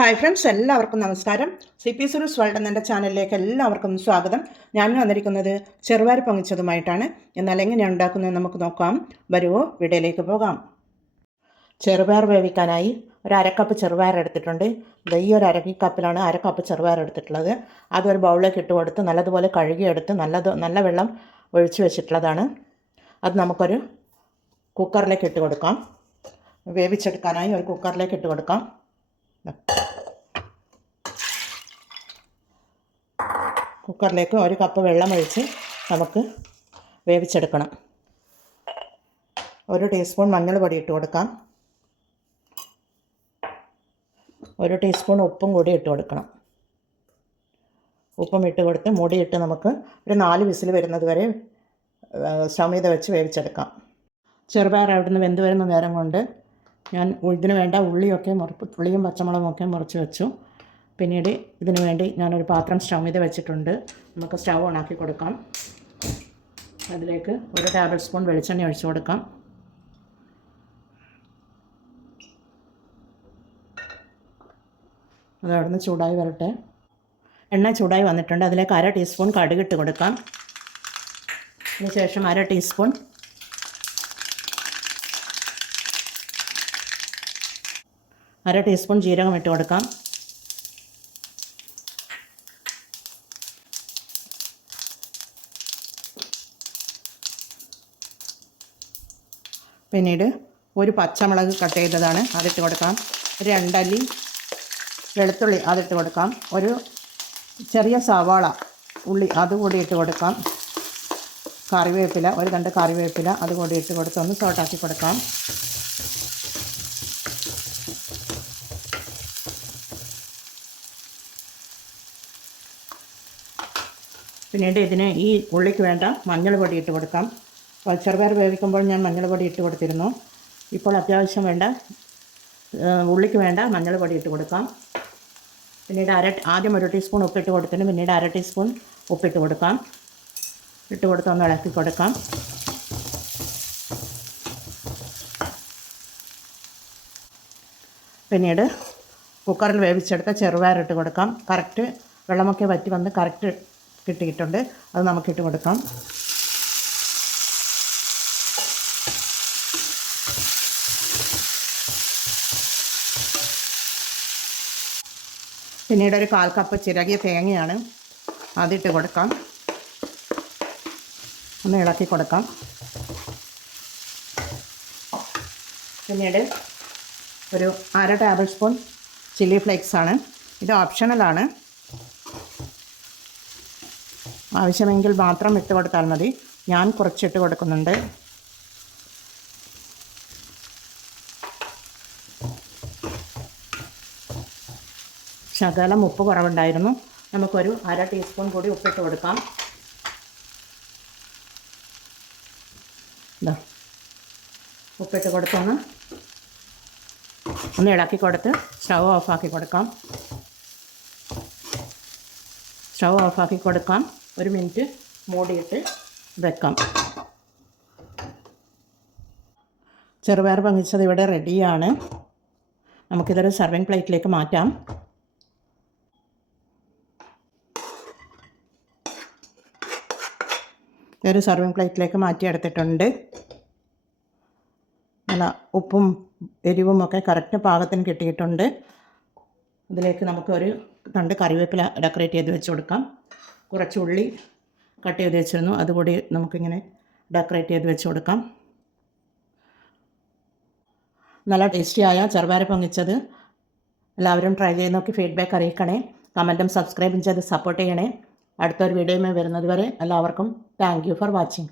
Hi friends, എല്ലാവർക്കും നമസ്കാരം. C P സുരൂസ് world എന്ന ചാനലിലേക്ക് എല്ലാവർക്കും സ്വാഗതം. ഞാൻ വന്നിരിക്കുന്നത് ചെറുപയർ പൊങ്ങിച്ചതുമായിട്ടാണ്. എന്നാൽ എങ്ങനെയാണ് ഉണ്ടാക്കുന്നത് നമുക്ക് നോക്കാം. വരുവോ, വീഡിയോയിലേക്ക് പോകാം. ചെറുപയർ വേവിക്കാനായി ഒരു അരക്കപ്പ് ചെറുപയർ എടുത്തിട്ടുണ്ട്. ഈ ഒരു കപ്പിലാണ് അരക്കപ്പ് ചെറുപയർ എടുത്തിട്ടുള്ളത്. അതൊരു ബൗളിലേക്ക് ഇട്ട് കൊടുത്ത് നല്ലതുപോലെ കഴുകിയെടുത്ത് നല്ല വെള്ളം ഒഴിച്ച് വെച്ചിട്ടുള്ളതാണ്. അത് നമുക്കൊരു കുക്കറിലേക്ക് ഇട്ട് കൊടുക്കാം. വേവിച്ചെടുക്കാനായി ഒരു കുക്കറിലേക്ക് ഇട്ട് കൊടുക്കാം. കുക്കറിലേക്ക് ഒരു കപ്പ് വെള്ളം ഒഴിച്ച് നമുക്ക് വേവിച്ചെടുക്കണം. ഒരു ടീസ്പൂൺ മഞ്ഞൾപ്പൊടി ഇട്ട് കൊടുക്കാം. ഒരു ടീസ്പൂൺ ഉപ്പും കൂടി ഇട്ട് കൊടുക്കണം. ഉപ്പും ഇട്ട് കൊടുത്ത് മൂടിയിട്ട് നമുക്ക് ഒരു 4 വിസിൽ വരുന്നത് വരെ സ്റ്റൗ മീത വെച്ച് വേവിച്ചെടുക്കാം. ചെറുപയർ അവിടുന്ന് വെന്ത് വരുന്ന നേരം കൊണ്ട് ഞാൻ ഇതിന് വേണ്ട ഉള്ളിയും പച്ചമുളകും ഒക്കെ മുറിച്ച് വെച്ചു. പിന്നീട് ഇതിന് വേണ്ടി ഞാനൊരു പാത്രം സ്റ്റൗ മീത വെച്ചിട്ടുണ്ട്. നമുക്ക് സ്റ്റൗ ഓണാക്കി കൊടുക്കാം. അതിലേക്ക് 1 ടേബിൾ സ്പൂൺ വെളിച്ചെണ്ണ ഒഴിച്ചു കൊടുക്കാം. അത് അവിടുന്ന് ചൂടായി വരട്ടെ. എണ്ണ ചൂടായി വന്നിട്ടുണ്ട്. അതിലേക്ക് 1/2 ടീസ്പൂൺ കടുക് ഇട്ട് കൊടുക്കാം. അതിനുശേഷം 1/2 ടീസ്പൂൺ ജീരകം ഇട്ട് കൊടുക്കാം. പിന്നീട് ഒരു പച്ചമുളക് കട്ട് ചെയ്തതാണ്, അതിട്ട് കൊടുക്കാം. 2 അല്ലി വെളുത്തുള്ളി അതിട്ട് കൊടുക്കാം. ഒരു ചെറിയ സവാള ഉള്ളി അതുകൂടി ഇട്ട് കൊടുക്കാം. കറിവേപ്പില, ഒരു തണ്ട് കറിവേപ്പില അതുകൂടി ഇട്ട് കൊടുത്ത് ഒന്ന് സോട്ടാക്കി കൊടുക്കാം. പിന്നീട് ഈ ഉള്ളിക്ക് വേണ്ട മഞ്ഞൾ പൊടി ഇട്ട് കൊടുക്കാം. ചെറുപയർ വേവിക്കുമ്പോൾ ഞാൻ മഞ്ഞൾ പൊടി ഇട്ട് കൊടുത്തിരുന്നു. ഇപ്പോൾ അത്യാവശ്യം വേണ്ട ഉള്ളിക്ക് വേണ്ട മഞ്ഞൾ പൊടി ഇട്ട് കൊടുക്കാം. പിന്നീട് ആദ്യം 1 ടീസ്പൂൺ ഉപ്പിട്ട് കൊടുത്തിട്ട് പിന്നീട് 1/2 ടീസ്പൂൺ ഉപ്പിട്ട് കൊടുക്കാം. ഇട്ട് കൊടുത്ത് ഒന്ന് ഇളക്കി കൊടുക്കാം. പിന്നീട് കുക്കറിൽ വേവിച്ചെടുത്ത ചെറുപയർ ഇട്ട് കൊടുക്കാം. കറക്റ്റ് വെള്ളമൊക്കെ വറ്റി വന്ന് കറക്റ്റ് കിട്ടിയിട്ടുണ്ട്. അത് നമുക്കിട്ട് കൊടുക്കാം. പിന്നീട് ഒരു 1/4 കപ്പ് ചിരകിയ തേങ്ങയാണ്, അതിട്ട് കൊടുക്കാം. ഒന്ന് ഇളക്കി കൊടുക്കാം. പിന്നീട് ഒരു 1/2 ടേബിൾ സ്പൂൺ ചില്ലി ഫ്ലേക്സ് ആണ്. ഇത് ഓപ്ഷണലാണ്, ആവശ്യമെങ്കിൽ മാത്രം ഇട്ട് കൊടുത്താൽ മതി. ഞാൻ കുറച്ചിട്ട് കൊടുക്കുന്നുണ്ട്. ശകലം ഉപ്പ് കുറവുണ്ടായിരുന്നു. നമുക്കൊരു 1/2 ടീസ്പൂൺ കൂടി ഉപ്പിട്ട് കൊടുക്കാം. ഉപ്പിട്ട് കൊടുത്തൊന്ന് ഇളക്കി കൊടുത്ത് സ്റ്റൗ ഓഫാക്കി കൊടുക്കാം. സ്റ്റൗ ഓഫാക്കി കൊടുക്കാം. 1 മിനിറ്റ് മൂടിയിട്ട് വെക്കാം. ചെറുപയർ പൊങ്ങിച്ചത് ഇവിടെ റെഡിയാണ്. നമുക്കിതൊരു സർവിങ് പ്ലേറ്റിലേക്ക് മാറ്റാം. ഇതൊരു സർവിങ് പ്ലേറ്റിലേക്ക് മാറ്റിയെടുത്തിട്ടുണ്ട്. നല്ല ഉപ്പും എരിവും ഒക്കെ കറക്റ്റ് പാകത്തിന് കിട്ടിയിട്ടുണ്ട്. ഇതിലേക്ക് നമുക്കൊരു തണ്ട് കറിവേപ്പില ഡെക്കറേറ്റ് ചെയ്ത് വെച്ച് കൊടുക്കാം. കുറച്ച് ഉള്ളി കട്ട് ചെയ്ത് വെച്ചിരുന്നു, അതുകൂടി നമുക്കിങ്ങനെ ഡെക്കറേറ്റ് ചെയ്ത് വെച്ച് കൊടുക്കാം. നല്ല ടേസ്റ്റിയായ ചെറുപയർ പൊങ്ങിച്ചത് എല്ലാവരും ട്രൈ ചെയ്ത് നോക്കി ഫീഡ്ബാക്ക് അറിയിക്കണേ. കമൻറ്റും സബ്സ്ക്രൈബും ചെയ്ത് സപ്പോർട്ട് ചെയ്യണേ. അടുത്തൊരു വീഡിയോയുമായി വരുന്നത് വരെ എല്ലാവർക്കും താങ്ക് യു ഫോർ വാച്ചിങ്.